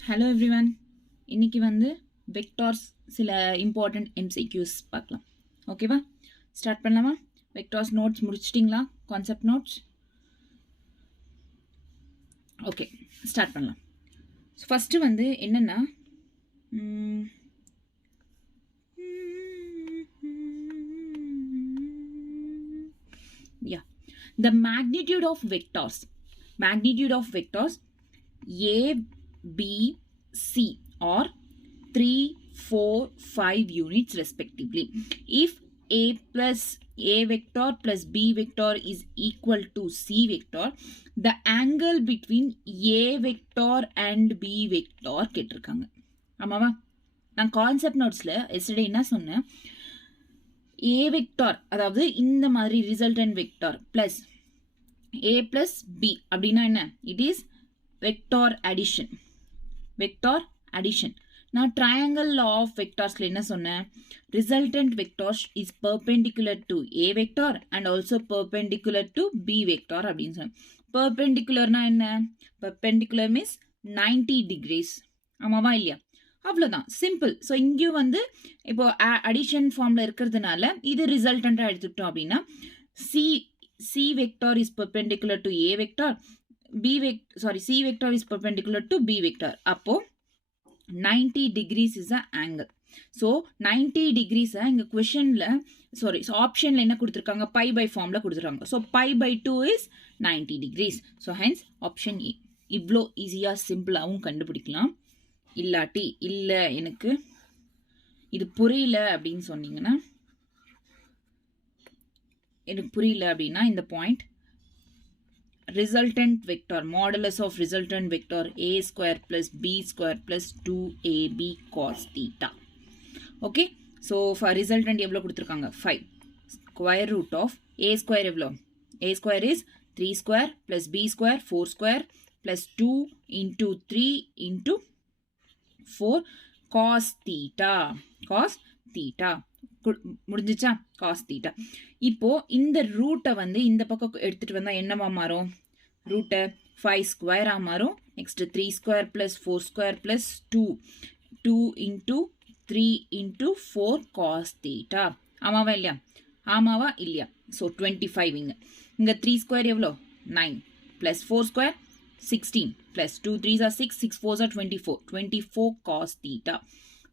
Hello everyone. இன்னைக்கு வந்து vectors சில இம்பார்ட்டன்ட் எம்சிக்யூஸ் பார்க்கலாம். ஓகேவா? ஸ்டார்ட் பண்ணலாமா? வெக்டார்ஸ் நோட்ஸ் முடிச்சிட்டிங்களா? Concept notes. ஓகே, ஸ்டார்ட் பண்ணலாம். ஸோ ஃபஸ்ட்டு வந்து என்னென்னா the magnitude of vectors A, B, C are 3, 4, 5 units respectively. If A vector plus B vector is equal to C vector, the angle between A vector and B vector கேட்டிருக்காங்க. ஆமாவா? நான் concept நோட்ஸில் yesterday என்ன சொன்னேன், A vector அதாவது இந்த மாதிரி resultant vector plus A plus B அப்படின்னா என்ன? It is vector addition. நான் ட்ரையாங்கிள் லா ஆஃப் வெக்டார்ஸ்ல என்ன சொன்னேன்? Resultant vector is perpendicular to A vector and also perpendicular to B vector அப்படின்னு சொன்னேன். பெர்பெண்டிகுலர்னா என்ன? Perpendicular means 90 degrees. ஆமாவா இல்லையா? அவ்வளோதான், சிம்பிள். ஸோ இங்கேயும் வந்து இப்போ அடிஷன் ஃபார்மில் இருக்கிறதுனால இது ரிசல்டண்ட்டாக எடுத்துக்கிட்டோம் அப்படின்னா C vector is perpendicular to A vector, C vector is perpendicular to B vector. அப்போ 90 degrees is a angle. So 90 டிகிரிஸை இங்கே கொஷனில் ஆப்ஷனில் என்ன கொடுத்துருக்காங்க? பை பை ஃபார்மில் கொடுத்துருக்காங்க. So pi pi 2 is 90 degrees. So hence option A. இவ்வளோ ஈஸியாக சிம்பிளாகவும் கண்டுபிடிக்கலாம். இல்லாட்டி இல்லை எனக்கு இது புரியல அப்படின்னு சொன்னீங்கன்னா, எனக்கு புரியல அப்படின்னா இந்த point resultant vector modulus of resultant vector a square plus B square plus 2ab cos theta. Okay, so for resultant எவ்வளோ கொடுத்துருக்காங்க? 5. Square root of a square எவ்வளோ? a square is 3 square plus b square 4 square plus 2 into 3 into 4 cos theta முடிஞ்சிச்சா? cos theta. இப்போ இந்த ரூட்டை வந்து இந்த பக்கம் எடுத்துட்டு வந்தா என்னவா மாறும்? ரூட்டை 5 ஸ்கொயரா மாறும். Next 3 square plus 4 square plus 2 into 3 into 4 cos theta. ஆமாவா இல்லையா? ஸோ 25. இங்க 3 ஸ்கொயர் எவ்வளோ? 9 plus 4 square 16 plus 2 3s are 6, 6 4s are 24 cos theta.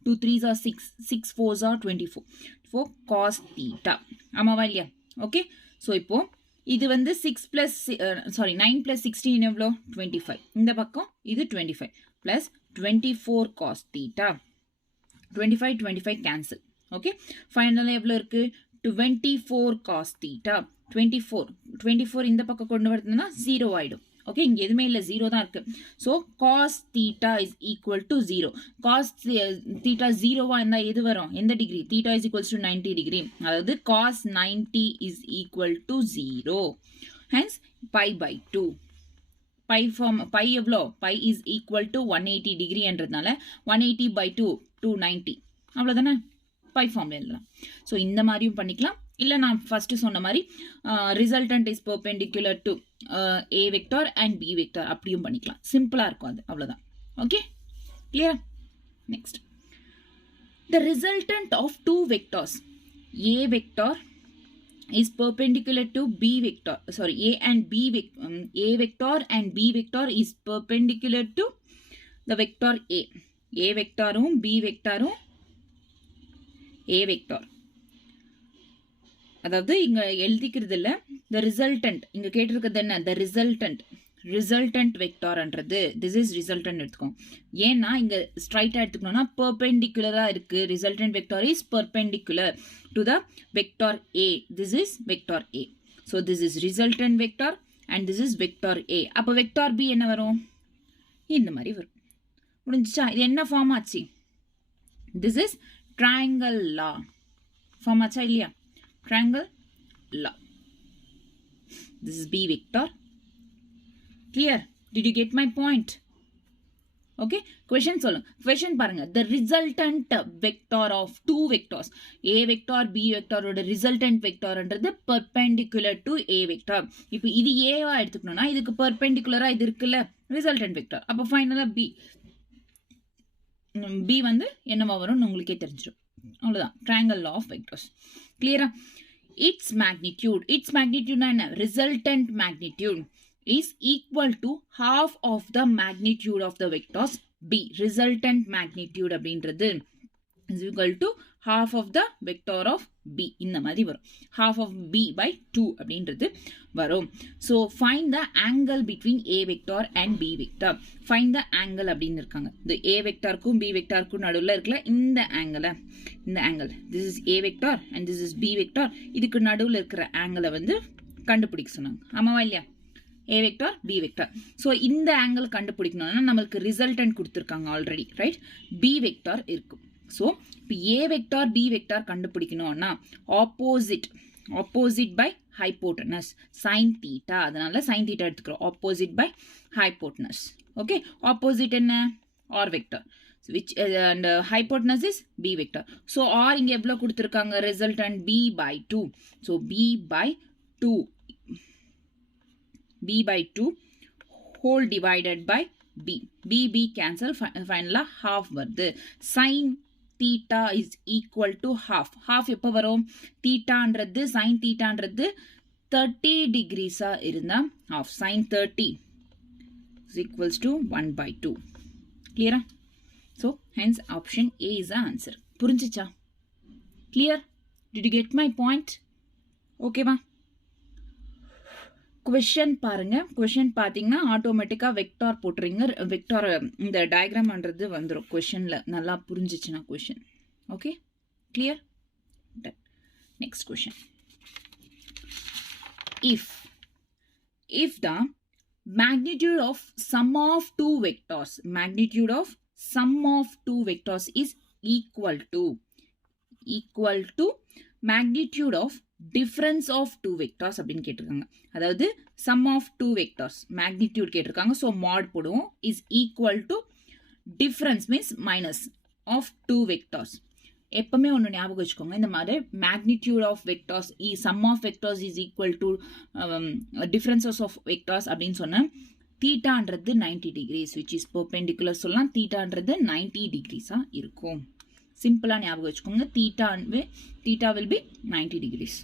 2 3s are 6 4s are 24 cos theta. ஆமாவா இல்லையா? ஓகே, ஸோ இப்போ இது வந்து 9 plus 16 எவ்வளோ? 25. இந்த பக்கம் இது 25 plus 24 cos theta. 25 cancel. Okay, ஃபைனலாக எவ்வளோ இருக்கு? 24 cos theta. 24 இந்த பக்கம் கொண்டு வரதுன்னா 0 ஆயிடும். ஓகே, இங்கே எதுவுமே இல்லை, 0 தான் இருக்கு. So cos theta is equal to 0. Cos theta 0வா இருந்தால் எது வரும்? எந்த degree? Theta is equals to 90 degree. அதாவது cos 90 is equal to 0. Hence pi pi 2. Pi எவ்வளோ? பை இஸ் ஈக்குவல் டு 180 டிகிரின்றதுனால 180 by 2 290. அவ்வளோதானே? பை ஃபார்ம்ல எழுதலாம். ஸோ இந்த மாதிரியும் பண்ணிக்கலாம். இல்லை நான் ஃபர்ஸ்ட் சொன்ன மாதிரி resultant is perpendicular to A vector and B vector அப்படியும் பண்ணிக்கலாம். சிம்பிளாக இருக்கும் அது, அவ்வளோதான். ஓகே, கிளியரா? Next, the resultant of 2 vectors A vector is perpendicular to B vector. A vector and B vector is perpendicular to the vector A. A வெக்டாரும் B வெக்டாரும் A vector. அதாவது இங்க எழுதிக்கிறது இல்லை, த ரிசல்டன்ட் இங்க கேட்டிருக்கிறது என்ன? த ரிசல்டன்ட் வெக்டார்ன்றது திஸ் இஸ் ரிசல்டன்ட் எடுத்துக்கோங்க. ஏன்னா இங்க ஸ்ட்ரைட்டா எடுத்துக்கணும்னா பெர்பெண்டிகுலரா இருக்கு. Resultant vector is perpendicular to the vector A. This is vector A. So this is resultant vector and this is vector A. அப்போ வெக்டார் B என்ன வரும்? இந்த மாதிரி வரும். முடிஞ்சிச்சா? இது என்ன ஃபார்ம் ஆச்சு? This is triangle law form ஆச்சா இல்லையா? Triangle law. This is B vector. Clear? Did you get my point? Okay, question solve. Question பாருங்க, the resultant vector of 2 vectors A vector B vector ஓட resultant vector ன்றது perpendicular to A vector. இப்போ இது A வா எடுத்துக்கணும்னா இதுக்கு perpendicular இது இருக்குல்ல resultant vector. அப்போ ஃபைனலா B பி வந்து என்னவா வரும்னு உங்களுக்கே தெரிஞ்சிடும். அவ்வளோதான் ட்ரையாங்கிள் லா ஆஃப் வெக்டர்ஸ். கிளியரா? இட்ஸ் மேக்னிடியூட் என்ன? Resultant magnitude is equal to half of the magnitude of the vectors B. Resultant magnitude அப்படின்றது is equal to half of the vector of b. இந்த மாதிரி வரும். half of b by 2 அப்படின்றது வரும். So find the angle between a vector and b vector. Find the angle அப்படின்னு இருக்காங்க. இந்த a vectorக்கும் b vectorக்கும் நடுவுல இருக்கல இந்த angle. This is a vector and this is b vector. இதுக்கு நடுவுல இருக்கிற angle வந்து கண்டுபிடிக்க சொன்னாங்க. ஆமாவா இல்லையா? a vector b vector. So இந்த angle கண்டுபிடிக்கணும்னா நம்மளுக்கு ரிசல்டன்ட் கொடுத்திருக்காங்க ஆல்ரெடி, ரைட்? b vector இருக்கும். ஸோ இப்போ ஏ வெக்டார் பி வெக்டார் கண்டுபிடிக்கணும்னா opposite by hypotenuse sine theta. அதனால சைன் தீட்டா எடுத்துக்கிறோம். Opposite by hypotenuse. Okay, opposite என்ன? R vector, which and hypotenuse is b vector. So r இங்க எவ்வளவு கொடுத்திருக்காங்க? resultant b by 2. So b by 2 whole divided by b cancel, finally half வருது. sin theta is equal to half எப்போ வரும்? தீட்டான்றது sin தீட்டான்றது 30 degrees இருந்தா half sin 30 is equals to 1 by 2. clear? So hence option A is the answer. புரிஞ்சிச்சா? clear? Did you get my point? okay வா? Question பாருங்க. Question பார்த்தீங்கன்னா ஆட்டோமேட்டிக்காக vector போட்டுறீங்க. Vector இந்த டயக்ராம்ன்றது வந்துடும் கொஷனில். நல்லா புரிஞ்சிச்சுன்னா question. Okay, clear? Done. Next question. If the magnitude of sum of two vectors is equal to magnitude of difference of two vectors அப்படின்னு கேட்டிருக்காங்க. அதாவது sum of two vectors magnitude கேட்டிருக்காங்க. ஸோ mod போடுவோம். is equal to difference means minus of two vectors. எப்பவுமே ஒன்று ஞாபகம் வச்சுக்கோங்க. இந்த மாதிரி magnitude of vectors sum of vectors is equal to differences of vectors அப்படின்னு சொன்ன தீட்டான்றது 90 degrees which is perpendicular சொல்லலாம். தீட்டான்றது 90 degrees இருக்கும். சிம்பிளா ஞாபகம் வச்சுக்கோங்க. Theta will be 90 degrees.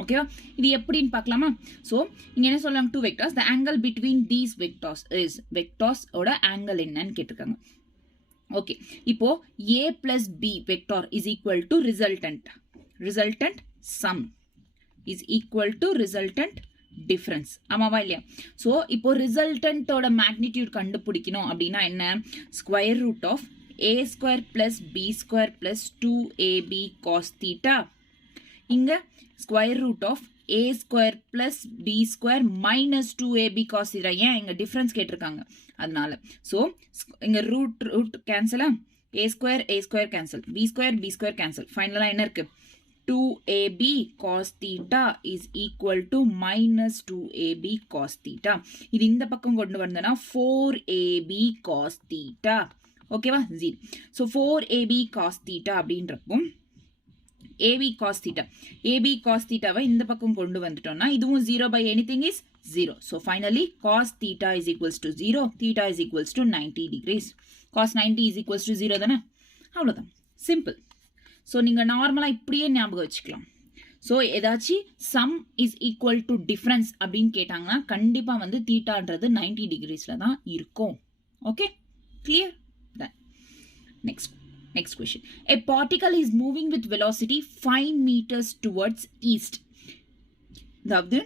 ஓகேவா? இது எப்படின்னு பார்க்கலாமா? ஸோ இங்க என்ன சொல்லலாம்? Two vectors. The angle between these vectors is vectors ஓட ஆங்கிள் என்னன்னு கேட்டிருக்காங்க. ஓகே, இப்போ a plus b vector is equal to resultant sum is equal to resultant difference. ஆமாவா இல்லையா? ஸோ இப்போ ரிசல்டன்ட்டோட மேக்னிடியூட் கண்டுபிடிக்கணும் அப்படின்னா என்ன? Square root of a square plus b square plus 2ab cos theta. இங்க square root of a square plus b square minus 2ab cos theta. ஏன் இங்க difference கேட்டிருக்காங்க அதனால. so இங்க root cancel. a square cancel, b square cancel. finally என்ன இருக்கு? 2ab cos theta is equal to minus 2ab cos theta. இது இந்த பக்கம் கொண்டு வந்தனா 4ab cos theta. ஓகேவா? 0. ஸோ 4ab cos theta அப்படின்றப்போ ab cos theta வை இந்த பக்கம் கொண்டு வந்துட்டோம்னா இதுவும் 0 by anything is 0. So finally cos theta is equals to 0. theta is equals to 90 degrees. cos 90 is equals to 0 தானே? அவ்வளோதான், சிம்பிள். ஸோ நீங்கள் நார்மலாக இப்படியே ஞாபகம் வச்சுக்கலாம். ஸோ ஏதாச்சும் some is equal to difference அப்படின்னு கேட்டாங்கன்னா கண்டிப்பாக வந்து தீட்டான்றது 90 டிகிரிஸில் தான் இருக்கும். Okay, clear? Next question. A particle is moving with velocity 5 meters towards east. அதாவது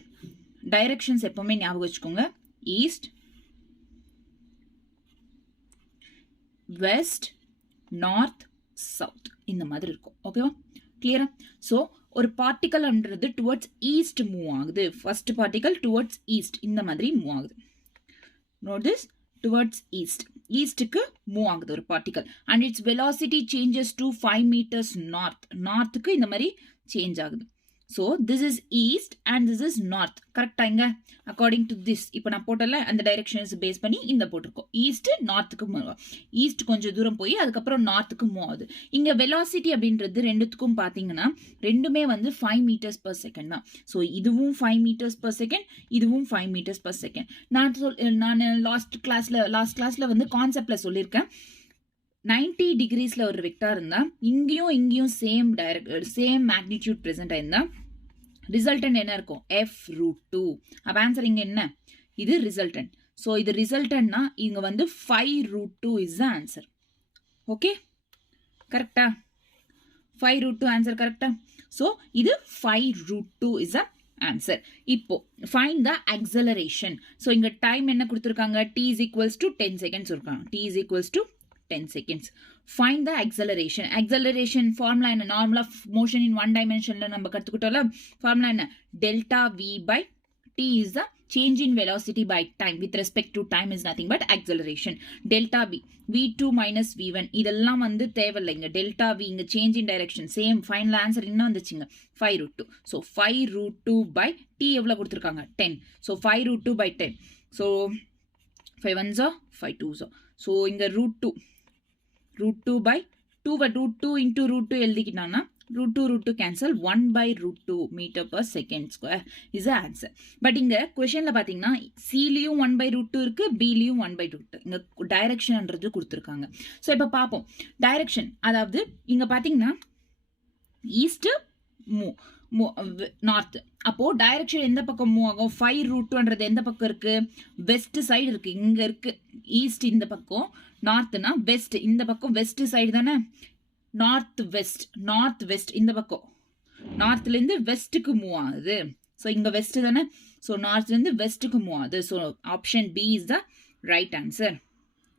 டைரக்ஷன்ஸ் எப்பவுமே ஞாபகம் வச்சுக்கோங்க. ஈஸ்ட், வெஸ்ட், நார்த், சவுத் இந்த மாதிரி இருக்கும். ஓகேவா? கிளியரா? ஸோ ஒரு பார்ட்டிகல்ன்றது டுவர்ட்ஸ் ஈஸ்ட் மூவ் ஆகுது. ஃபர்ஸ்ட் பார்ட்டிகல் டுவர்ட்ஸ் ஈஸ்ட் இந்த மாதிரி மூவ் ஆகுது. நோட் திஸ், டுவர்ட்ஸ் ஈஸ்ட்டுக்கு மூவ் ஆகுது ஒரு particle. And its velocity changes to 5 meters நார்த்துக்கு இந்த மாதிரி சேஞ்ச் ஆகுது. So this is east and this is north. கரெக்டாங்க? அக்கார்டிங் டு திஸ் இப்போ நான் போட்டல அந்த டைரக்ஷன்ஸ் பேஸ் பண்ணி இந்த போட்டிருக்கோம். ஈஸ்ட் நார்த்துக்கு மூவ் ஆகும். ஈஸ்ட் கொஞ்சம் தூரம் போய் அதுக்கப்புறம் நார்த்துக்கு மூவ் ஆகுது. இங்கே வெலாசிட்டி அப்படின்றது ரெண்டுத்துக்கும் பார்த்தீங்கன்னா ரெண்டுமே வந்து 5 meters per second தான். ஸோ இதுவும் 5 meters per second, இதுவும் 5 meters per second. நான் லாஸ்ட் கிளாஸ்ல வந்து கான்செப்ட்ல சொல்லியிருக்கேன். 90 டிகிரிஸ்ல ஒரு வெக்டார் இருந்தா இங்கேயும் சேம் மேக்னிடியூட் பிரசன்ட் ஆயிருந்தா ரிசல்டன்ட் என்ன இருக்கும் f√2. அப்ப ஆன்சர் இங்க என்ன இது ரிசல்டன்ட். ஸோ இது ரிசல்டன்ட்னா இங்க வந்து 5√2 இஸ் த ஆன்சர். ஓகே கரெக்டா 5√2 ஆன்சர் கரெக்டா. ஸோ இது 5√2 இஸ் த ஆன்சர். இப்போ ஃபைண்ட் த acceleration. ஸோ இங்க டைம் என்ன கொடுத்துருக்காங்க t is equals to 10 seconds இருக்காங்க. t is equals to 10 seconds. Find the acceleration. Acceleration formula என்ன normal of motion in one dimensionல நம்ம கத்துக்கிட்டோம்ல formula என்ன delta v by t is the change in velocity by time with respect to time is nothing but acceleration. Delta v v2 minus v1 இதெல்லாம் வந்து தேவையில்லை. இங்க delta v இங்க change in direction same final answer என்ன வந்துச்சுங்க 5√2. so 5√2 by t எவ்வளவு கொடுத்திருக்காங்க 10. so 5√2 by 10. so 5 ones are 5 twos are. so இங்க √2 by 2 into √2 எழுதிக்கிட்டானா √2 cancel 1 by √2 meter per second square is the answer. But இங்க क्वेश्चनல பாத்தீங்கன்னா C-லயும் 1 by √2 இருக்கு, B-லயும் 1 by √2. இங்க டைரக்ஷன்ன்றது கொடுத்திருக்காங்க. சோ இப்ப பாப்போம் டைரக்ஷன். அதாவது இங்க பாத்தீங்கன்னா ஈஸ்ட் நார்த். அப்போ டைரக்ஷன் எந்த பக்கம் மூவ் ஆகும் 5√2ன்றது எந்த பக்கம் இருக்கு வெஸ்ட் சைடு இருக்கு. இங்க இருக்கு ஈஸ்ட் இந்த பக்கம், நார்த்னா வெஸ்ட் இந்த பக்கம் வெஸ்ட் சைடு தானே. நார்த் வெஸ்ட் இந்த பக்கம் நார்த்ல இருந்து வெஸ்ட்டுக்கு மூவ் ஆகுது. ஸோ இங்க வெஸ்ட் தானே. ஸோ நார்த்ல இருந்து வெஸ்ட்டுக்கு மூவ் ஆகுது. So option B is the right answer.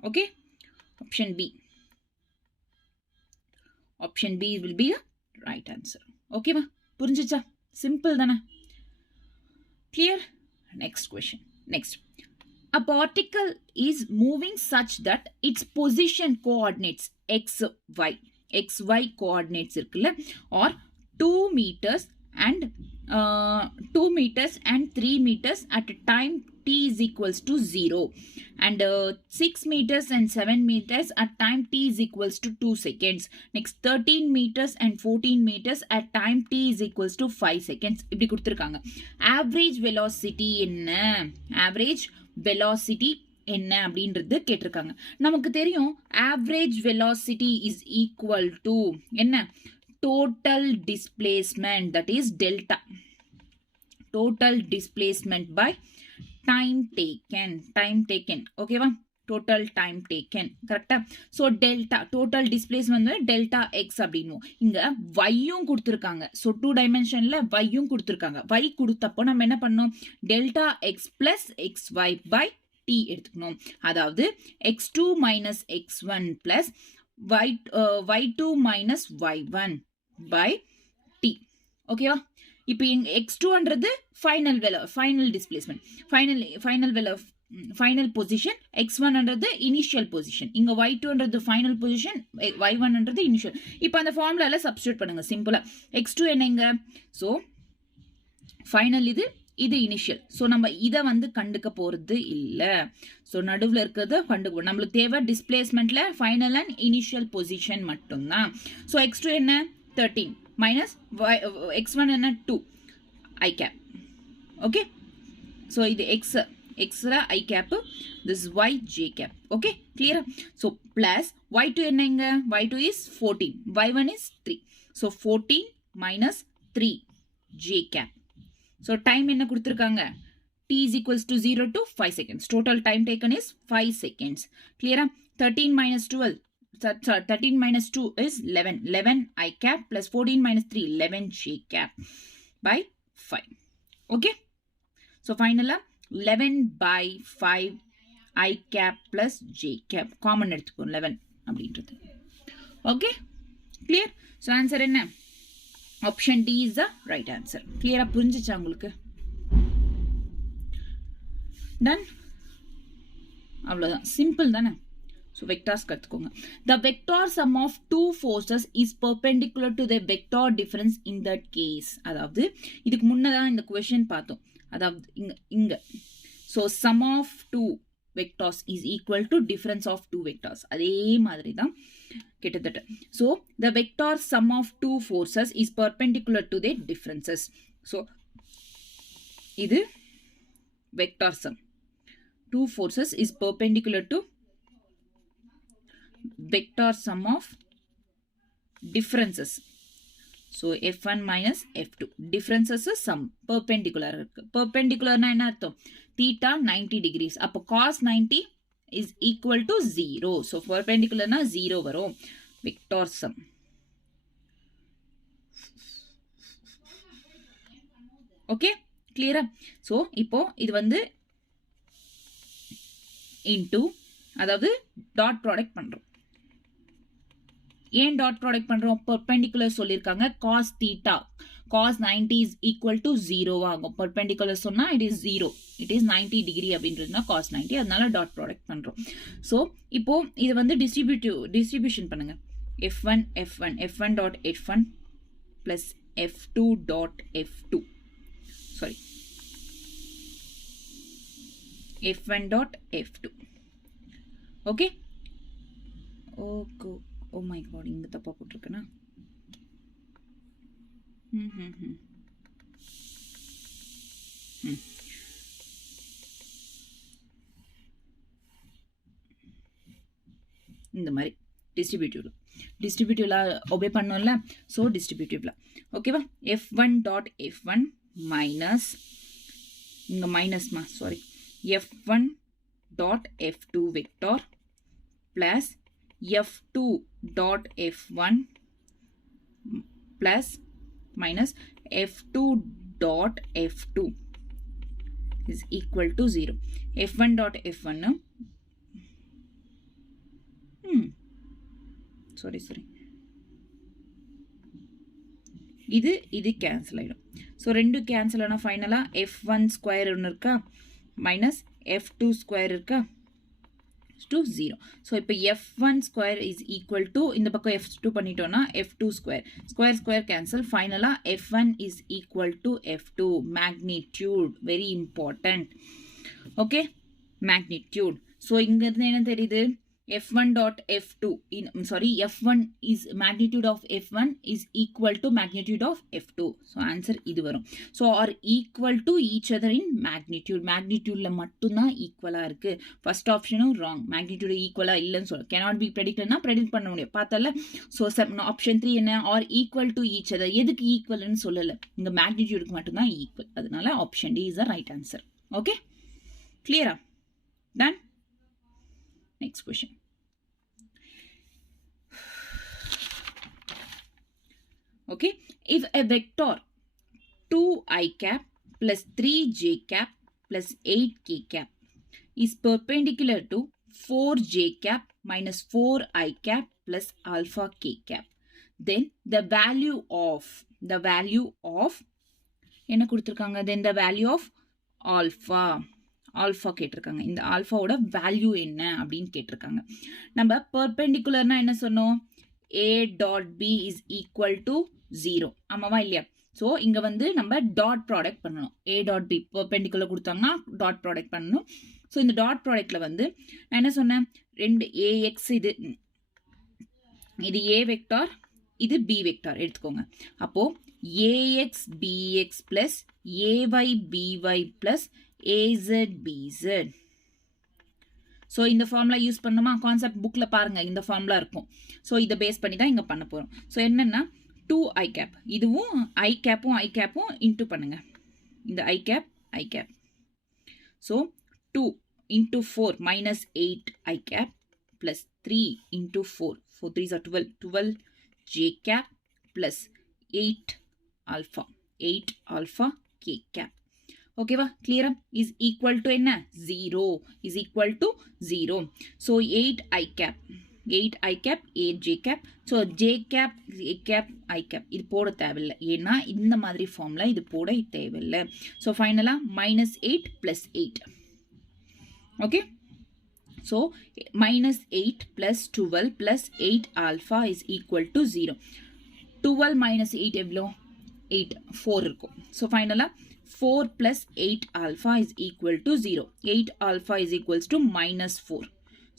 Okay option B will be the right answer. ஓகேவா புரிஞ்சுச்சா சிம்பிள் தானே clear. Next question. Next a particle is moving such that its position coordinates xy coordinates இருக்குல்ல or 2 meters and 3 meters at a time t is equals to 0 and 6 meters and 7 meters at time t is equals to 2 seconds. Next 13 meters and 14 meters at time t is equals to 5 seconds. இப்படி கொடுத்திருக்காங்க. average velocity என்ன அப்படின்றது கேட்டிருக்காங்க. நமக்கு தெரியும் average velocity is equal to என்ன total displacement, that is delta. total displacement by time taken. ஓகேவா total time taken கரெக்டா. So delta total displacement delta X அப்படின்னும். இங்க வையும் கொடுத்துருக்காங்க. ஸோ 2 dimensionல வையும் கொடுத்துருக்காங்க. வை கொடுத்தப்போ நம்ம என்ன பண்ணோம் delta X plus X Y by T எடுத்துக்கணும். அதாவது x2 minus x1 plus y2 minus y1 by t. ஓகேவா இப்போ x2ன்றது ஃபைனல் டிஸ்பிளேஸ்மெண்ட், ஃபைனல் பொசிஷன், x1ன்றது இனிஷியல் பொசிஷன், இங்க y2ன்றது ஃபைனல் பொசிஷன், y1ன்றது இனிஷியல். இப்போ அந்த ஃபார்முலால சப்ஸ்டிட்யூட் பண்ணுங்க சிம்பிளா. x2 என்னங்க ஸோ ஃபைனல் இது இனிஷியல். ஸோ நம்ம இதை வந்து கண்டுக்க போறது இல்லை. ஸோ நடுவில் இருக்கிறத கண்டுக்க நம்மளுக்கு தேவை டிஸ்பிளேஸ்மெண்ட்ல ஃபைனல் அண்ட் இனிஷியல் பொசிஷன் மட்டும்தான். ஸோ x2 என்ன 13 மைனஸ் x1 என்ன 2 i cap. ஓகே ஸோ இது எக்ஸ்ல i cap, this y j cap. Okay கிளியரா. ஸோ பிளஸ் y2 என்னங்க y2 is 14, y1 is 3. So 14 minus 3 j cap. So time என்ன கொடுத்திருக்காங்க t is equals to 0 to 5 seconds. Total time taken is 5 seconds. Clear? 13 minus 2 is 11 I cap plus 14 minus 3 11 j cap by 5. Okay? So finally 11 by 5 I cap plus j cap. Common எடுத்துக்கோ 11 அப்படின்றது. Okay? Clear? So answer என்ன option D is the right answer. கிளியரா புரிஞ்சுச்சா உங்களுக்கு? Ton அவ்வளோதான் simple தானே. So vectors கற்றுக்கோங்க. The vector sum of two forces is perpendicular to the vector difference in that case. அதாவது இதுக்கு முன்னதான் இந்த கொஸ்டின் பார்த்தோம். அதாவது இங்க so sum of two vectors is equal to difference of two vectors. அதே மாதிரி தான் கிட்டத்தட்ட. So the vector sum of two forces is perpendicular to their differences. So இது vector sum. Two forces is perpendicular to vector sum of differences. So f1 minus f2 differences is sum perpendicular இருக்கு. perpendicular na என்ன அர்த்தம் theta 90 degrees அப்போ cos 90 is equal to 0. so perpendicular na 0 வரும். vector sum okay clear. so இப்போ இது வந்து into அதாவது dot product பண்றோம். ஏன் டாட் ப்ராடக்ட் பண்றோம் பெர்பெண்டிகுலர் சொல்லிருக்காங்க cos theta cos 90 is equal to 0 ஆகும். பெர்பெண்டிகுலர் சொன்னா it is 0, it is 90 degree அப்படின்றதுனா cos 90, அதனால டாட் ப்ராடக்ட் பண்றோம். சோ இப்போ இது வந்து டிஸ்ட்ரிபியூஷன் பண்ணுங்க. f1 dot f1 plus f2 dot f2 sorry f1 dot f2 okay. oh my god இங்க தப்பா போட்டுருக்கேனா இந்த மாதிரி டிஸ்ட்ரிபியூட்டிவ்ல ஒபே பண்ணோம்ல. ஸோ டிஸ்ட்ரிபியூட்டிவ்ல ஓகேவா. f1 டாட் f1 மைனஸ் இங்கே மைனஸ்மா sorry f1 dot f2 vector plus f2 dot f1 plus minus f2 dot f2 is equal to 0. f1 dot f1 sorry இது cancel ஆயிடும். ஸோ ரெண்டு கேன்சல் ஆனால் ஃபைனலாக f1 ஸ்கொயர் ஒன்று இருக்கா மைனஸ் f2 ஸ்கொயர் இருக்கா to 0. so இப்போ f1 square is equal to இந்த பக்கம் f2 பண்ணிட்டோம்னா f2 square cancel. finally f1 is equal to f2 magnitude very important okay magnitude. so இங்க இருந்து என்ன தெரியுது f1 dot f2 f1 is magnitude of f1 is equal to magnitude of f2. so answer இது வரும். so are equal to each other in magnitudeல மட்டும்தான் ஈக்குவலா இருக்கு. First ஆப்ஷனும் ராங். magnitude ஈக்குவலா இல்லைன்னு சொல்ல cannot be predictedனா predict பண்ண முடியும் பார்த்தல. so ஆப்ஷன் 3 என்ன are equal to each other எதுக்கு ஈக்குவல்னு சொல்லல, இங்க magnitudeக்கு மட்டும்தான் ஈக்குவல். அதனால option D is the right answer. okay clear done. next question. okay if a vector 2i cap plus 3j cap plus 8k cap is perpendicular to 4j cap minus 4i cap plus alpha k cap then the value of என்ன கொடுத்திருக்காங்க then the value of alpha கேட்டிருக்காங்க. இந்த ஆல்ஃபாவோட value என்ன அப்படின்னு கேட்டிருக்காங்க. நம்ம பெர்பெண்டிகுலர்னா என்ன சொன்னோம் a dot b is equal to 0 ஆமாவா இல்லையா. ஸோ இங்க வந்து நம்ம டாட் ப்ராடக்ட் பண்ணணும். a dot b பெர்பெண்டிகுலர் கொடுத்தாங்கன்னா டாட் ப்ராடக்ட் பண்ணணும். ஸோ இந்த டாட் ப்ராடக்ட்ல வந்து நான் என்ன சொன்னேன் ரெண்டு ax இது a வெக்டார் இது b வெக்டார் எடுத்துக்கோங்க. அப்போ ax bx plus ay by plus az bz. So இந்த ஃபார்முலா யூஸ் பண்ணோமா கான்செப்ட் புக்கில் பாருங்க இந்த ஃபார்முலா இருக்கும். ஸோ இதை பேஸ் பண்ணி தான் இங்கே பண்ண போகிறோம். ஸோ என்னென்னா 2i cap இதுவும் i capும் இன்ட்டு பண்ணுங்க இந்த i cap. So 2 into 4 minus 8i cap plus 3 into 4 3s are 12 j cap plus 8 alpha k cap. ஓகேவா கிளியரா is equal to என்ன 0 is equal to 0. so 8i cap 8j cap. so j cap I cap இது போட தேவையில்லை ஏன்னா இந்த மாதிரி ஃபார்ம்ல இது போட தேவையில்லை. so ஃபைனலா minus 8 plus 8 okay. so minus 8 plus 12 plus 8 alpha is equal to 0. 12 minus 8 எவ்வளோ 8 4 இருக்கும். so ஃபைனலா 4 plus 8 alpha is equal to 0. 8 alpha is equals to minus 4.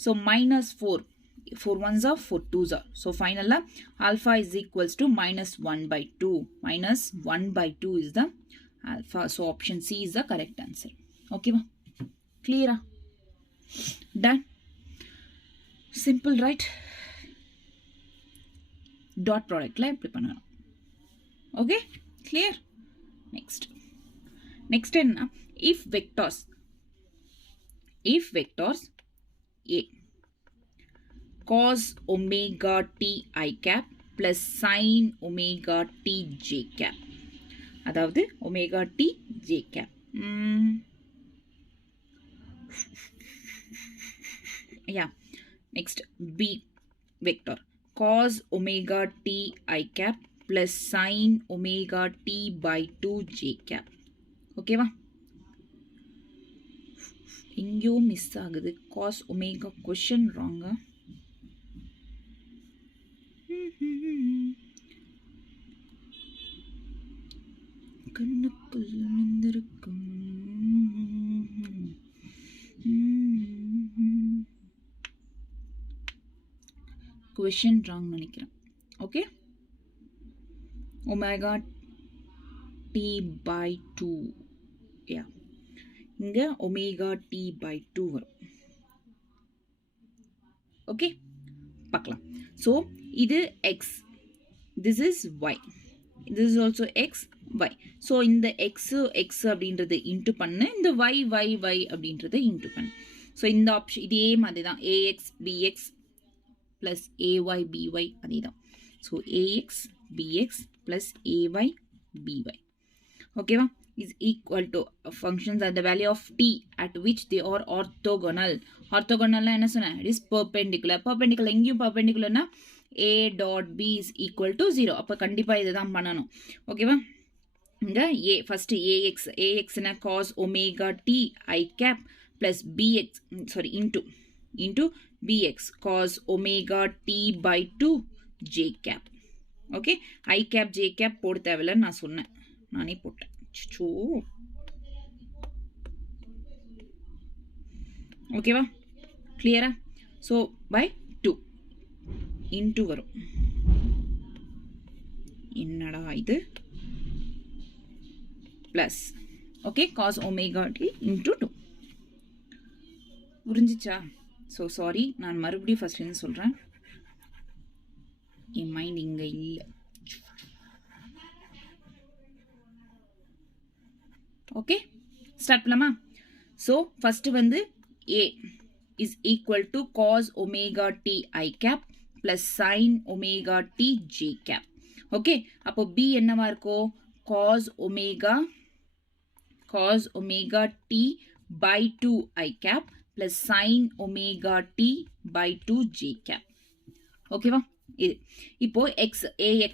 So minus 4 ones are 4 twos are. So finally alpha is equals to minus 1 by 2. Minus 1 by 2 is the alpha. So option C is the correct answer. Okay ma? Clear? Done? Simple right? Dot ப்ராடக்டில் இப்படி பண்ணணும். Okay, clear? Next என்ன, if vectors a cos omega t I cap plus sin omega t j cap, அதாவது omega t j cap. Yeah. Next, b vector cos omega t I cap plus sin omega t by 2 j cap. ஓகேவா? எங்கேயோ miss ஆகுது. cos omega question wrong. கண்ணுக்குள் நின்றிருக்கும் question wrong நினைக்கிறேன். Okay, omega T by 2, யா, இங்கே omega T by 2 வரும். Okay, பார்க்கலாம். So இது X, this is Y, this is also X y. So இந்த X அப்படின்றது இன்ட்டு பண்ணு, இந்த y அப்படின்றத இன்ட்டு பண்ணு. ஸோ இந்த ஆப்ஷன் இதே மாதிரி தான், ax px plus AY BY அதே தான். So ax px plus AY BY. ஓகேவா? is equal to functions at the value of t at which they are orthogonal. Orthogonal என்ன சொன்னேன்? It is perpendicular. Perpendicular எங்கேயும் perpendicularனா a dot b is equal to 0. அப்போ கண்டிப்பாக இதை தான் பண்ணணும். ஓகேவா? இங்கே a ஃபஸ்ட்டு ax என்ன, cos omega t I cap plus bx, sorry, into bx cos omega t by 2 j cap. Okay, I cap j cap போட தேவையில்லைன்னு நான் சொன்னேன், நானே போட்டேன். ஓகேவா? கிளியரா? ஸோ பை 2 இன்ட்டு வரும். என்னடா இது? Plus, okay, cos omega T into 2. புரிஞ்சிச்சா? ஸோ சாரி, நான் மறுபடியும் ஃபர்ஸ்ட்லேருந்து சொல்கிறேன், என் மைண்ட் இங்கே இல்லை. ஓகே, ஸ்டார்ட் பண்ணலாமா? ஸோ ஃபஸ்ட்டு வந்து a is equal to cos omega t I cap plus sin omega t j cap. Okay, அப்போ b என்னவா இருக்கோ, cos omega t by 2 I cap plus sin omega t by 2 j cap. ஓகேவா? இது இப்போ x, ax,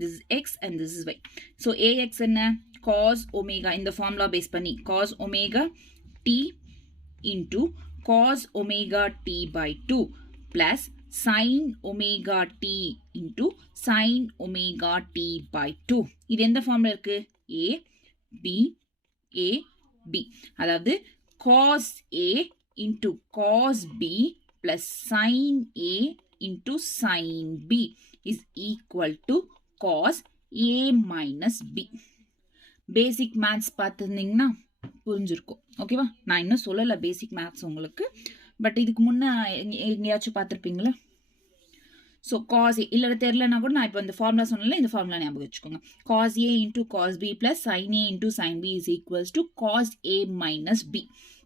this is x and this is y. so ax என்ன, cos omega, இந்த formula base பண்ணி cos omega t into cos omega t by 2 plus sin omega t into sin omega t by 2. இது எந்த formula இருக்கு? a b, அதாவது cos a into cos b plus sin a into sin b is equal to cos a minus b. Basic maths பார்த்துருந்தீங்கன்னா புரிஞ்சிருக்கும். ஓகேவா? நான் இன்னும் சொல்லலை பேசிக் மேத்ஸ் உங்களுக்கு, பட் இதுக்கு முன்னே எங்கேயாச்சும் பார்த்துருப்பீங்களா? ஸோ காஸ் இல்லை தெரிலனா கூட நான் இப்போ இந்த ஃபார்முலா சொன்னல, இந்த ஃபார்முலா ஞாபகம் வச்சுக்கோங்க. Cos A into cos B plus sine A into sine B is equals to cos A minus B.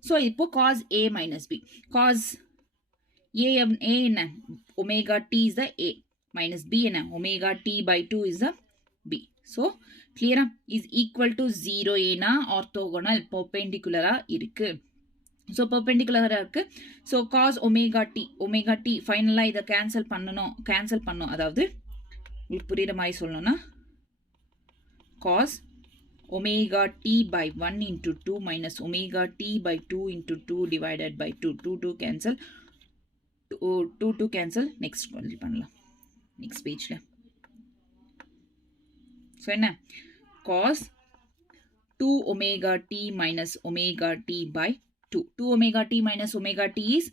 So இப்போ cos A minus B, cos A என்ன, omega T is the A, minus B என்ன, omega T by 2 is the B. So கிளியரா? Is equal to 0 ஏன்னா orthogonal பெர்பெண்டிகுலரா இருக்கு. So பெர்பெண்டிகுலரா இருக்கு. So cos omega D ஃபைனலாக இதை cancel பண்ணணும். அதாவது உங்களுக்கு புரியுற மாதிரி சொல்லணும்னா cos omega t by 1 into 2 minus omega t by 2 into 2 divided by 2 cancel, 2 cancel. next பண்ணலாம், next pageல. ஸோ என்ன, cos 2 omega t minus omega t by 2. 2 omega t minus omega t is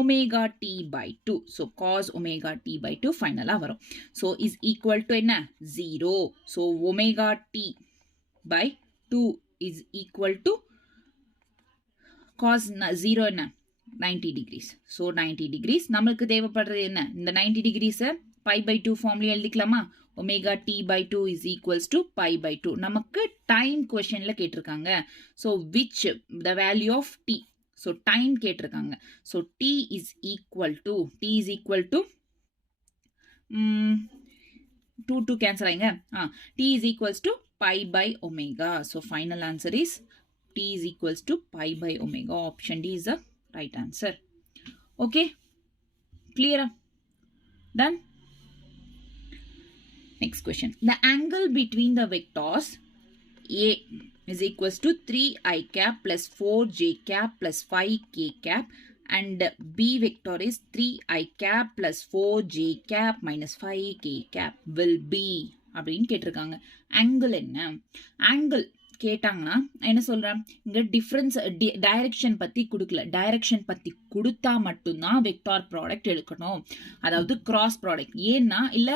omega t by 2. So cos omega t by 2 ஃபைனலாக வரும். So is equal to என்ன, 0. So omega t by 2 is equal to cos 0 என்ன, 90 degrees. So 90 degrees. நம்மளுக்கு தேவைப்படுறது என்ன, இந்த 90 degrees pi by 2 ஃபார்ம்லயும் எழுதிக்கலாமா? omega t by 2 is equals to pi by 2. நமக்கு time questionல கேட்டிருக்காங்க. So which the value of t. So time கேட்டிருக்காங்க. So t is equal to 2 cancel ஆயிங்க. t is equals to pi by omega. So final answer is t is equals to pi by omega. Option D is the right answer. Okay, clear? Done. Next question. The angle between the vectors A is equals to 3i cap plus 4j cap plus 5k cap and B vector is 3i cap plus 4j cap minus 5k cap will be அப்படின்னு கேட்டிருக்காங்க. Angle என்ன? Angle கேட்டாங்கன்னா என்ன சொல்றேன், இங்க difference direction பத்தி கொடுக்கல. Direction பத்தி கொடுத்தா மட்டும்தான் வெக்டார் ப்ராடக்ட் எடுக்கணும், அதாவது கிராஸ் ப்ராடக்ட். ஏன்னா இல்ல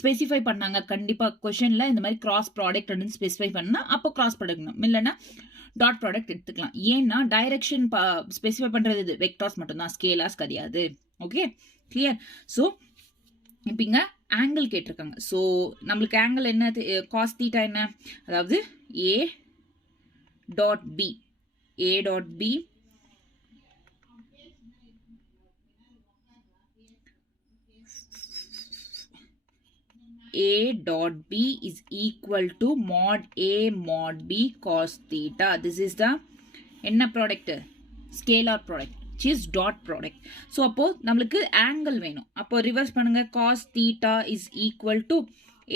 ஸ்பெசிஃபை பண்ணாங்க கண்டிப்பா கொஸ்டின்ல இந்த மாதிரி கிராஸ் ப்ராடக்ட் அப்படின்னு ஸ்பெசிஃபை பண்ணா அப்போ கிராஸ் ப்ராடக்ட், இல்லைன்னா டாட் ப்ராடக்ட் எடுத்துக்கலாம். ஏன்னா டைரக்ஷன் ஸ்பெசிஃபை பண்றது இது வெக்டார்ஸ் மட்டும்தான், ஸ்கேலார்ஸ் கிடையாது. Okay, clear? ஸோ இப்போ இங்க ஆங்கிள் கேட்டிருக்காங்க. ஸோ நம்மளுக்கு ஆங்கிள் என்ன, காஸ் தீட்டா என்ன, அதாவது A dot B A dot B is equal to mod A mod B cos theta. This is the என்ன product? Scalar product, which is dot product. So அப்போ நம்மளுக்கு angle வேணும். அப்போ reverse பண்ணுங்க. Cos theta is equal to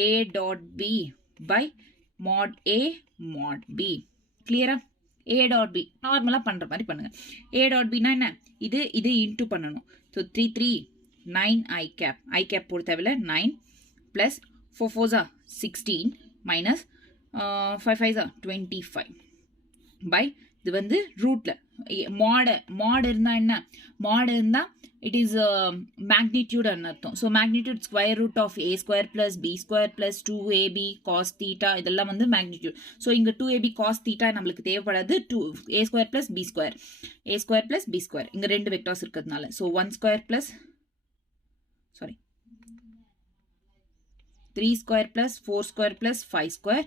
A dot B by mod A mod B. Clear? A dot B நார்மலா பண்ற மாதிரி பண்ணுங்க. A dot B என்ன, இது இன்டு பண்ணணும். So 3 9 i cap போட தேவையில்ல. 9 plus 4 4s are 16 minus 5 5s are 25 by இது வந்து ரூட்ல mod இருந்தா என்ன, mod இருந்தா இட் இஸ் மேக்னிடியூட் அர்த்தம். So magnitude square root of a square plus b square plus 2ab cos theta இதெல்லாம் வந்து மேக்னிடியூட். ஸோ இங்க 2ab cos theta நம்மளுக்கு தேவைப்படாது. a square plus b square இங்க ரெண்டு வெக்டார்ஸ் இருக்கிறதுனால. So 1 square plus 3 square plus 4 square plus 5 square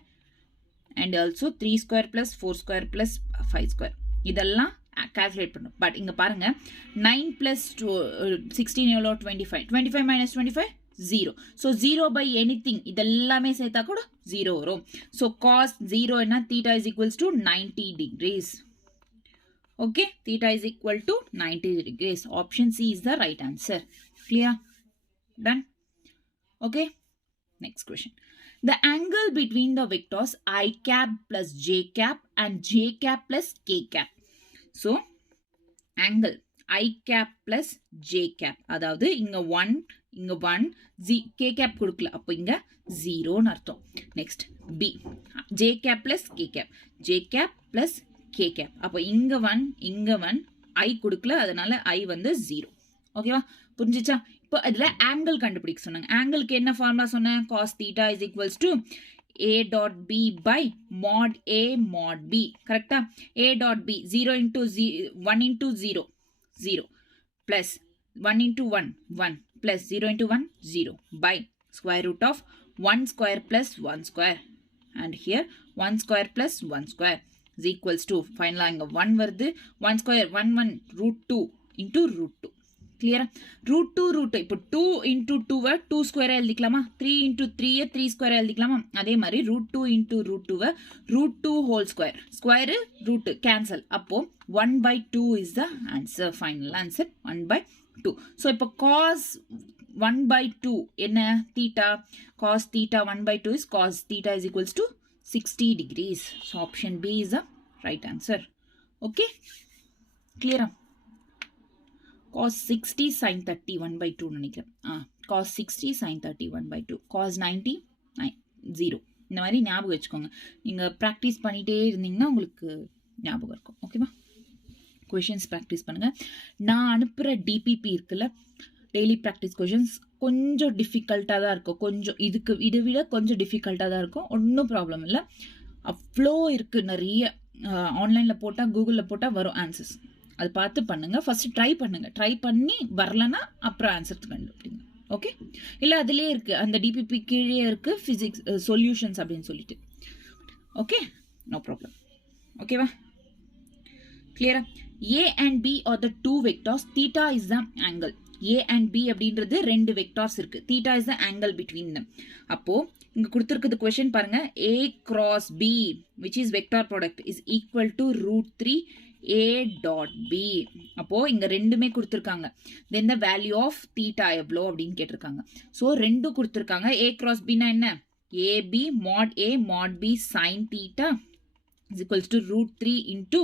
and also 3 square plus 4 square plus 5 square இதெல்லாம் calculate பண்ணும். பட் இங்க பாருங்க 9 plus 16 எவ்வளோ 25 minus 25 0. So 0 by anything இதெல்லாமே சேர்த்தா கூட 0 வரும். So cos 0 என்ன, theta is equals to 90 degrees. Okay, theta is equal to 90 degrees. Option C is the right answer. Clear? Done? Okay. Next question. The angle between the vectors I cap plus j cap and j cap plus k cap. So, angle I cap plus j cap. அதாவது இங்க 1 k cap கொடுக்கல, அப்போ இங்க 0 ன்னு அர்த்தம். Next B j cap plus k cap, j cap plus k cap. அப்போ இங்க 1 I கொடுக்கல, அதனால I வந்து 0. ஓகேவா, புரிஞ்சிச்சா? இப்போ அதுல ஆங்கிள் கண்டுபிடிக்க சொன்னாங்க. ஆங்கிளுக்கு என்ன ஃபார்முலா சொன்னேன், cos theta is equals to a dot b by mod a mod b. கரெக்டா? a dot b 0 into 1 into 0 plus 1 into 1 plus 0 into 1 0 by square root of 1 square plus 1 square and here 1 square plus 1 square is equals to finally இங்க 1 வருது, 1 square 1 root 2 into root 2. Clear? root 2 இப்போ 2 into 2 2 square எழுதிக்கலாமா, 3 into 3 3 square எழுதிக்கலாமா, அதே மாதிரி root 2 into root 2 root 2 whole square root cancel, அப்போ 1 by 2 is the answer. Final answer 1 by 2. So இப்போ cos 1 by 2 என்ன, theta, cos theta 1 by 2 is cos theta is equals to 60 degrees. So option B is the right answer. Okay, clear? cos 60 sin 31 by 2 நினைக்கிறேன். cos 60 sin 31 by 2 cos 90 0. இந்த மாதிரி ஞாபகம் வச்சுக்கோங்க. நீங்கள் practice பண்ணிகிட்டே இருந்தீங்கன்னா உங்களுக்கு ஞாபகம் இருக்கும். ஓகேவா, கொஷின்ஸ் ப்ராக்டிஸ் பண்ணுங்கள். நான் அனுப்புகிற டிபிபி இருக்குல்ல, டெய்லி ப்ராக்டிஸ் கொஷின்ஸ் கொஞ்சம் டிஃபிகல்ட்டாக தான் இருக்கும். கொஞ்சம் இதை விட கொஞ்சம் டிஃபிகல்ட்டாக தான் இருக்கும். ஒன்றும் ப்ராப்ளம் இல்லை. அவ்வளோ இருக்குது, நிறைய ஆன்லைனில் போட்டால் கூகுளில் போட்டால் வரும் ஆன்சர்ஸ். அது பார்த்து பண்ணுங்கள். ஃபஸ்ட்டு ட்ரை பண்ணுங்கள். ட்ரை பண்ணி வரலன்னா அப்புறம் ஆன்சர் கண்டுபிடிங்க. ஓகே, இல்லை அதுலேயே இருக்குது, அந்த டிபிபி கீழே இருக்குது ஃபிசிக்ஸ் சொல்யூஷன்ஸ் அப்படின்னு சொல்லிட்டு. Okay, no problem. ஓகேவா, கிளியரா? A and B are the two vectors. Theta is the angle. A and B அப்படின்றது ரெண்டு வெக்டார்ஸ் இருக்கு. Theta is the angle between them. அப்போ இங்க கொடுத்திருக்கிறது கொஸ்டின் பாருங்க, A cross B which is vector product is equal to √3 A dot B. அப்போ இங்க ரெண்டுமே கொடுத்திருக்காங்க. Then the value of theta எவ்வளோ அப்படின்னு கேட்டிருக்காங்க. ஸோ ரெண்டும் கொடுத்திருக்காங்க. A cross B னா என்ன? AB mod A mod B sin theta is equals to √3 into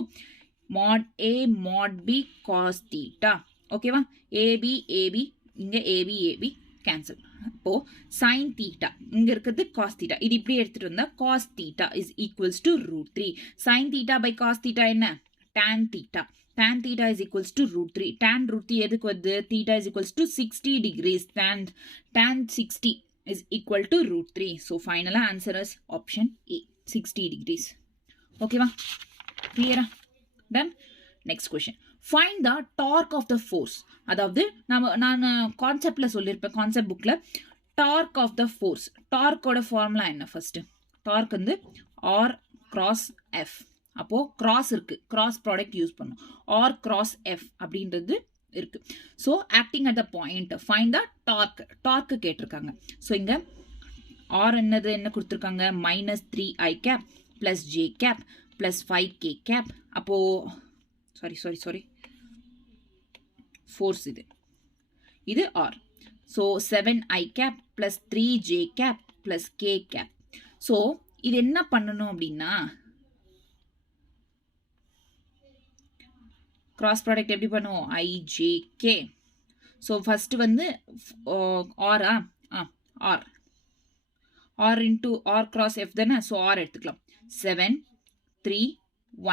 mod A mod B cos theta. ஓகேவா, AB AB இங்க AB AB கேன்சல். அப்போ sin theta இங்க இருக்கிறது cos theta, இது இப்படி எடுத்துட்டு வந்தா cos theta is equals to √3. sin theta by cos theta என்ன? tan theta. tan theta is equals to √3. tan √3 எதுக்கு வருது? theta is equals to 60 degrees. tan 60 is equal to √3. So final answer is option A, 60 degrees. ஓகேவா, கிளியரா? Then next question, find the torque of the force. அதாவது நான் கான்செப்ட்ல சொல்லியிருப்பேன், concept புக்ல torque of the force. டார்க்கோட ஃபார்முலா என்ன? First torque வந்து R cross F. அப்போ கிராஸ் இருக்கு, கிராஸ் ப்ராடக்ட் யூஸ் பண்ணும். R cross F அப்படின்றது இருக்கு. So acting at the point find the torque. Torque கேட்டிருக்காங்க. ஸோ இங்க ஆர் என்னது என்ன கொடுத்துருக்காங்க? -3i cap plus j cap plus 5k cap. அப்போ சாரி ஃபோர்ஸ் இது R. So 7i cap plus 3j cap plus k cap. So இது என்ன பண்ணணும் அப்படின்னா, கிராஸ் ப்ராடக்ட் எப்படி பண்ணுவோம்? ijk. ஸோ ஃபர்ஸ்ட் வந்து R into R cross F தானே. ஸோ ஆர் எடுத்துக்கலாம். 7 3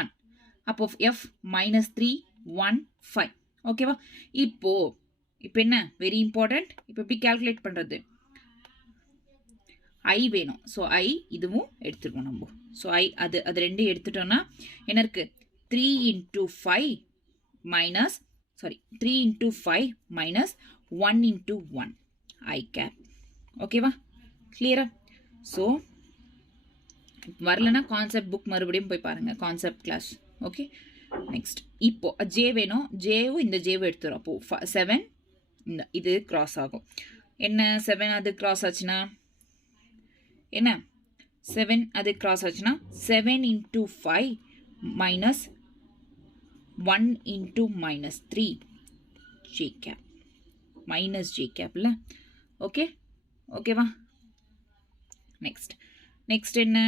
1. அப்போ எஃப் -3 1 5. ஓகேவா, இப்போ என்ன வெரி இம்பார்ட்டன்ட், இப்போ எப்படி கால்குலேட் பண்றது? ஐ வேணும். ஸோ ஐ இதுவும் எடுத்துருவோம் நம்ம. ஸோ ஐ அது ரெண்டும் எடுத்துட்டோம்னா என்ன இருக்கு? 3 into 5 minus 1 into 1 i cap. ஓகேவா, கிளியரா? ஸோ வரலன்னா கான்செப்ட் புக் மறுபடியும் போய் பாருங்க, கான்செப்ட் கிளாஸ். ஓகே, நெக்ஸ்ட் இப்போ ஜே வேணும். ஜேவும் இந்த ஜேவும் எடுத்துரும். அப்போ 7 இது கிராஸ் ஆகும். என்ன 7 அது கிராஸ் ஆச்சுன்னா என்ன? 7 அது கிராஸ் ஆச்சுன்னா 7 into 5 minus 1 into -3 j cap minus j cap இல்ல. ஓகே, ஓகேவா? நெக்ஸ்ட் என்ன?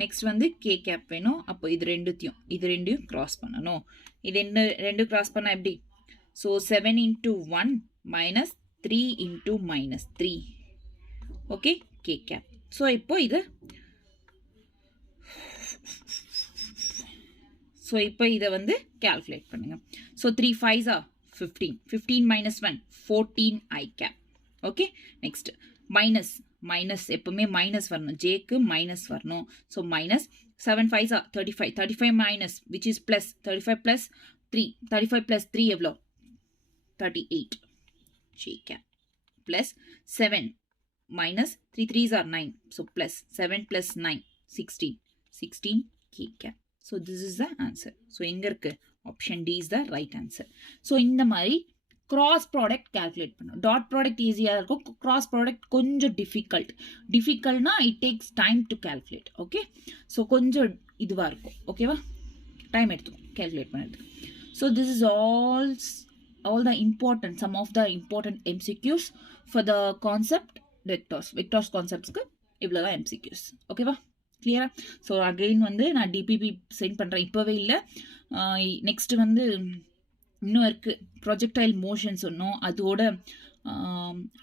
நெக்ஸ்ட் வந்து கே கேப் வேணும். அப்போ இது ரெண்டையும் கிராஸ் பண்ணணும். இது ரெண்டு கிராஸ் பண்ணா எப்படி? So 7 into 1 minus 3 into -3. Okay, K cap. So இப்போ இதை வந்து கால்குலேட் பண்ணுங்க. So 3 5s are 15. 15 minus 1 14 i cap. Okay, next minus எப்பவுமே மைனஸ் வரணும், ஜேக்கு மைனஸ் வரணும். So minus 7 5s are 35. 35 minus which is plus 35 plus 3. 35 plus 3 எவ்வளோ? 38 j cap plus 7 minus 3 3s are 9. So plus 7 plus 9 16 k cap. So this is the answer. So எங்க இருக்கு? Option D is the right answer. So இந்த மாதிரி cross product calculate பண்ணும். Dot product ஈஸியாக இருக்கும், cross product கொஞ்சம் டிஃபிகல்ட்னா it takes time to calculate. Okay, so கொஞ்சம் இதுவாக இருக்கும். ஓகேவா, டைம் எடுத்துக்கும் கால்குலேட் பண்ணுறதுக்கு. So this is all the important, some of the important MCQs for the concept vectors கான்செப்ட்ஸ்க்கு இவ்வளோதான் MCQs. ஓகேவா, கிளியரா? ஸோ அகெயின் வந்து நான் டிபிபி சென்ட் பண்ணுறேன், இப்போவே இல்லை. நெக்ஸ்ட் வந்து இன்னும் இருக்குது ப்ரொஜெக்டைல் மோஷன்ஸ் ஒன்றும்,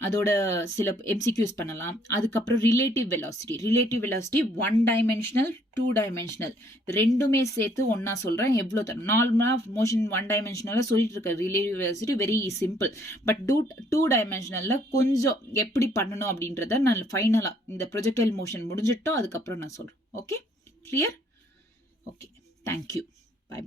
அதோட சில எம்சிக்யூஸ் பண்ணலாம். அதுக்கப்புறம் ரிலேட்டிவ் வெலாசிட்டி 1 dimensional 2 dimensional ரெண்டுமே சேர்த்து ஒன்றா சொல்கிறேன். எவ்வளோ நார்மலாக மோஷன் 1 dimensional சொல்லிட்டு இருக்க relative velocity very simple. But 2 dimensional கொஞ்சம் எப்படி பண்ணணும் அப்படின்றத நான் ஃபைனலாக இந்த ப்ரொஜெக்டைல் மோஷன் முடிஞ்சிட்டோம் அதுக்கப்புறம் நான் சொல்கிறேன். Okay, clear? Okay, thank you, by.